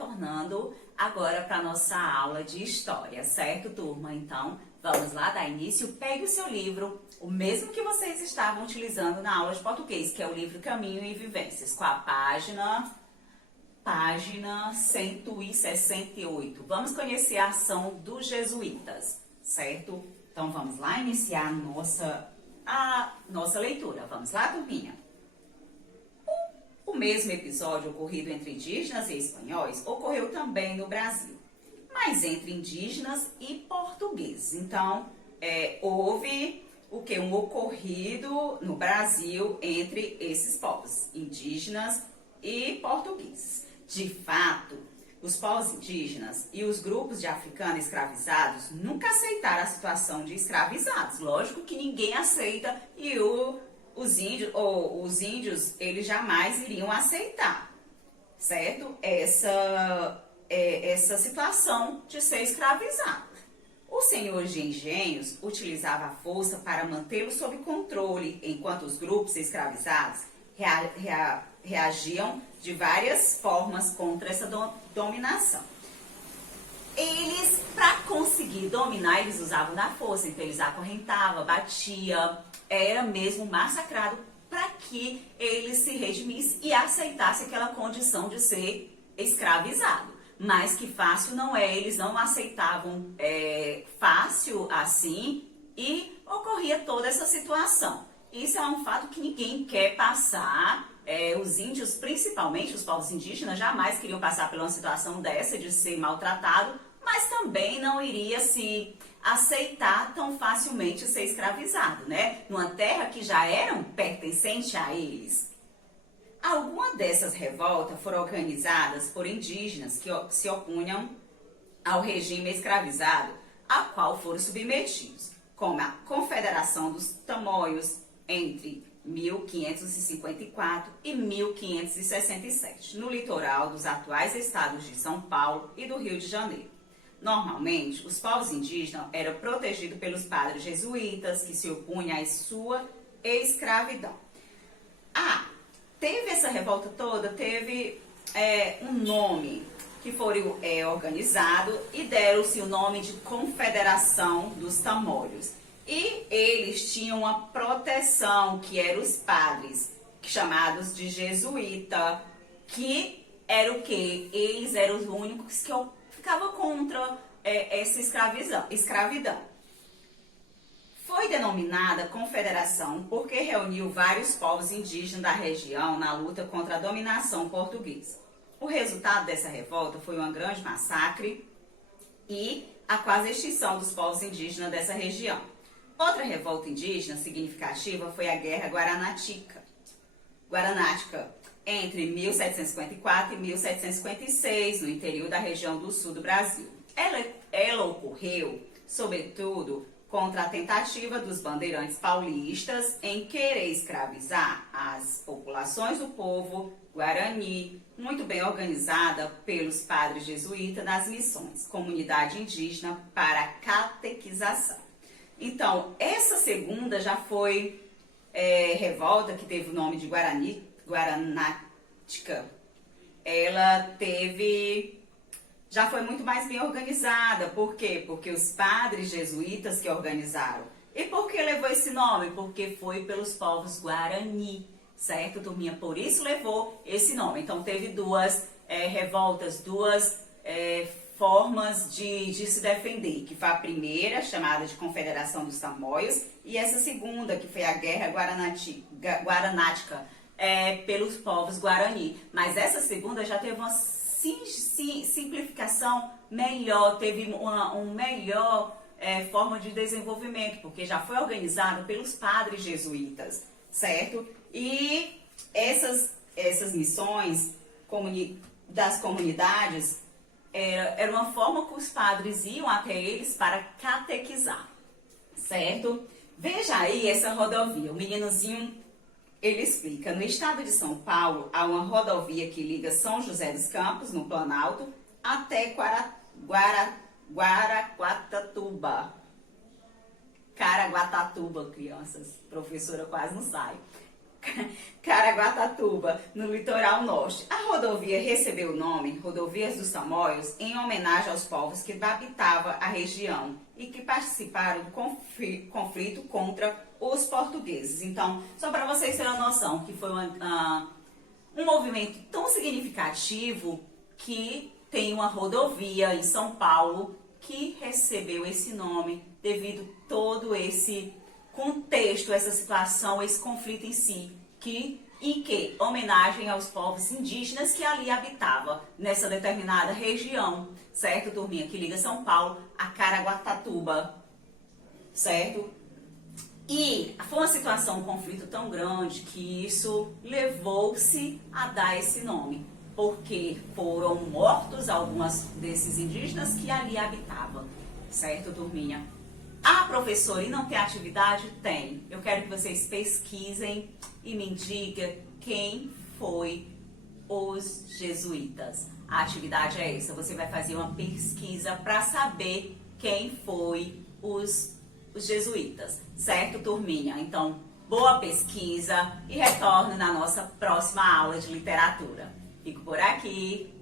retornando agora para nossa aula de história, certo, turma? Então, vamos lá dar início. Pegue o seu livro, o mesmo que vocês estavam utilizando na aula de português, que é o livro Caminho e Vivências, com a página 168. Vamos conhecer a ação dos jesuítas, certo? Então, vamos lá iniciar a nossa leitura. Vamos lá, turminha? O mesmo episódio ocorrido entre indígenas e espanhóis ocorreu também no Brasil, mas entre indígenas e portugueses. Então, houve um ocorrido no Brasil entre esses povos, indígenas e portugueses. De fato, os povos indígenas e os grupos de africanos escravizados nunca aceitaram a situação de escravizados. Lógico que ninguém aceita e os índios, eles jamais iriam aceitar, certo? Essa situação de ser escravizado. Os senhores de engenhos utilizavam a força para mantê-lo sob controle, enquanto os grupos escravizados reagiam de várias formas contra essa dominação. Eles, para conseguir dominar, eles usavam da força, então eles acorrentavam, batiam, era mesmo massacrado para que eles se redimissem e aceitassem aquela condição de ser escravizado. Mas que fácil não é, eles não aceitavam fácil assim e ocorria toda essa situação. Isso é um fato que ninguém quer passar. Os índios, principalmente os povos indígenas, jamais queriam passar por uma situação dessa de ser maltratado, mas também não iria se aceitar tão facilmente ser escravizado, né? Numa terra que já era pertencente a eles. Algumas dessas revoltas foram organizadas por indígenas que se opunham ao regime escravizado, a qual foram submetidos, como a Confederação dos Tamoios, entre 1554 e 1567, no litoral dos atuais estados de São Paulo e do Rio de Janeiro. Normalmente, os povos indígenas eram protegidos pelos padres jesuítas, que se opunham à sua escravidão. Teve essa revolta toda, teve um nome que foi organizado e deram-se o nome de Confederação dos Tamoios. E eles tinham uma proteção, que eram os padres, chamados de jesuíta, que era o quê? Eles eram os únicos que ficavam contra essa escravidão. Foi denominada Confederação porque reuniu vários povos indígenas da região na luta contra a dominação portuguesa. O resultado dessa revolta foi um grande massacre e a quase extinção dos povos indígenas dessa região. Outra revolta indígena significativa foi a Guerra Guaranática, entre 1754 e 1756, no interior da região do sul do Brasil. Ela ocorreu, sobretudo, contra a tentativa dos bandeirantes paulistas em querer escravizar as populações do povo Guarani, muito bem organizada pelos padres jesuítas das missões, comunidade indígena para catequização. Então, essa segunda já foi revolta, que teve o nome de Guaranática. Ela já foi muito mais bem organizada. Por quê? Porque os padres jesuítas que organizaram. E por que levou esse nome? Porque foi pelos povos Guarani, certo, turminha? Por isso levou esse nome. Então, teve duas revoltas, duas formas de se defender, que foi a primeira, chamada de Confederação dos Tamoios, e essa segunda, que foi a Guerra Guaranática, pelos povos Guarani. Mas essa segunda já teve uma simplificação melhor, teve uma melhor forma de desenvolvimento, porque já foi organizado pelos padres jesuítas, certo? E essas missões das comunidades era uma forma que os padres iam até eles para catequizar, certo? Veja aí essa rodovia. O meninozinho, ele explica. No estado de São Paulo, há uma rodovia que liga São José dos Campos, no Planalto, até Caraguatatuba. Caraguatatuba, crianças. Professora quase não sai. Caraguatatuba, no litoral norte. A rodovia recebeu o nome Rodovias dos Tamoios em homenagem aos povos que habitavam a região e que participaram do conflito contra os portugueses. Então, só para vocês terem uma noção, que foi um movimento tão significativo que tem uma rodovia em São Paulo que recebeu esse nome devido a todo esse contexto, essa situação, esse conflito em si, em que homenagem aos povos indígenas que ali habitavam nessa determinada região, certo, turminha? Que liga São Paulo a Caraguatatuba, certo? E foi uma situação, um conflito tão grande que isso levou-se a dar esse nome, porque foram mortos alguns desses indígenas que ali habitavam, certo, turminha? Ah, professora, e não tem atividade? Tem. Eu quero que vocês pesquisem e me digam quem foi os jesuítas. A atividade é essa. Você vai fazer uma pesquisa para saber quem foi os jesuítas. Certo, turminha? Então, boa pesquisa e retorno na nossa próxima aula de literatura. Fico por aqui.